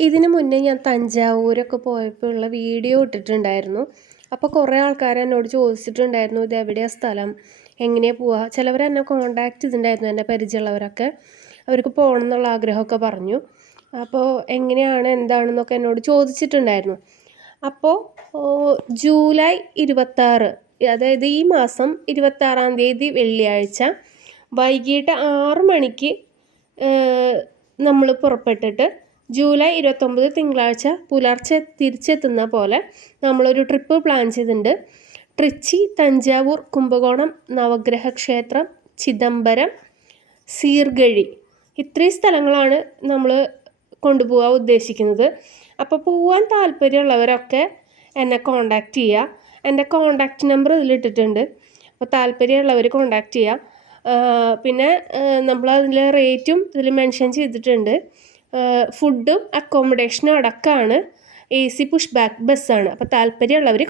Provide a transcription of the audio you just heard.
ഇതിന് മുന്നേ ഞാൻ തഞ്ചാവൂരൊക്കെ പോയപ്പോൾ ഉള്ള വീഡിയോ ഇട്ടിട്ടുണ്ടായിരുന്നു. അപ്പോൾ കുറേ ആൾക്കാർ എന്നോട് ചോദിച്ചിട്ടുണ്ടായിരുന്നു ഇത് എവിടെയാണ് സ്ഥലം? എങ്ങനെയാണ് പോവുക ചിലവർ എന്നെ കോണ്ടാക്ട് ചെയ്തിട്ടുണ്ടായിരുന്നു എന്നെ പരിചയമുള്ളവരൊക്കെ. അവർക്ക് പോകണം എന്നുള്ള ആഗ്രഹമൊക്കെ പറഞ്ഞു. അപ്പോൾ എങ്ങനെയാണ് എന്താണെന്നൊക്കെ എന്നോട് ചോദിച്ചിട്ടുണ്ടായിരുന്നു. അപ്പോൾ ജൂലൈ ഇരുപത്താറ് അതായത് ഈ മാസം ഇരുപത്താറാം തീയതി വെള്ളിയാഴ്ച വൈകിട്ട് ആറ് മണിക്ക് നമ്മൾ പുറപ്പെട്ടിട്ട് ജൂലൈ ഇരുപത്തൊമ്പത് തിങ്കളാഴ്ച പുലർച്ചെ തിരിച്ചെത്തുന്ന പോലെ നമ്മളൊരു ട്രിപ്പ് പ്ലാൻ ചെയ്തിട്ടുണ്ട്. ട്രിച്ചി തഞ്ചാവൂർ കുംഭകോണം നവഗ്രഹ ക്ഷേത്രം ചിദംബരം സീർഗഴി. ഇത്രയും സ്ഥലങ്ങളാണ് നമ്മൾ കൊണ്ടുപോകാൻ ഉദ്ദേശിക്കുന്നത്. അപ്പോൾ പോകാൻ താല്പര്യമുള്ളവരൊക്കെ എന്നെ കോണ്ടാക്റ്റ് ചെയ്യുക എന്റെ കോണ്ടാക്റ്റ് നമ്പർ ഇതിലിട്ടിട്ടുണ്ട് അപ്പോൾ താല്പര്യമുള്ളവർ കോണ്ടാക്റ്റ് ചെയ്യുക പിന്നെ നമ്മൾ റേറ്റും ഇതിൽ മെൻഷൻ ചെയ്തിട്ടുണ്ട്. ഫുഡും അക്കോമഡേഷനും അടക്കമാണ് എ സി പുഷ് ബാക്ക് ബസ്സാണ് അപ്പോൾ താല്പര്യമുള്ളവർ